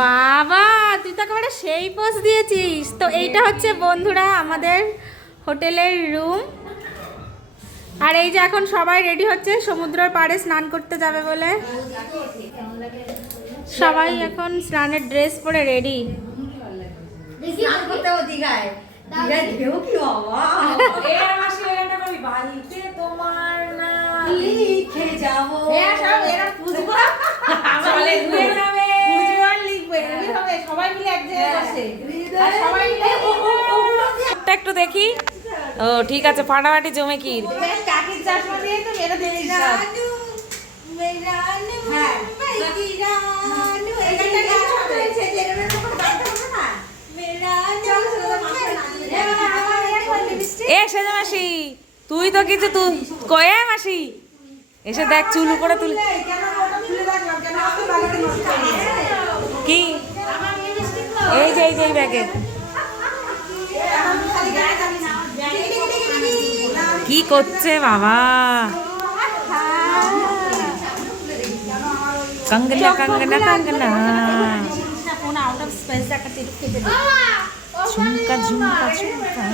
বাবা তুই তো একেবারে সেই পোজ দিয়েছিস। তো এইটা হচ্ছে বন্ধুরা আমাদের হোটেলের রুম। আর এই যে এখন সবাই রেডি হচ্ছে সমুদ্রের পাড়ে স্নান করতে যাবে বলে। সবাই এখন স্নানের ড্রেস পরে রেডি। একটু দেখি। ও ঠিক আছে, ফাটাফাটি জমে কি এ সেজে মাসি, তুই তো কিছু তুই কয়ে মাসি এসে দেখ চুল করে তুল কি এই যে এই ব্যাগে কি করছে বাবা। कंगना कंगना कंगना झुमका झुमका झुमका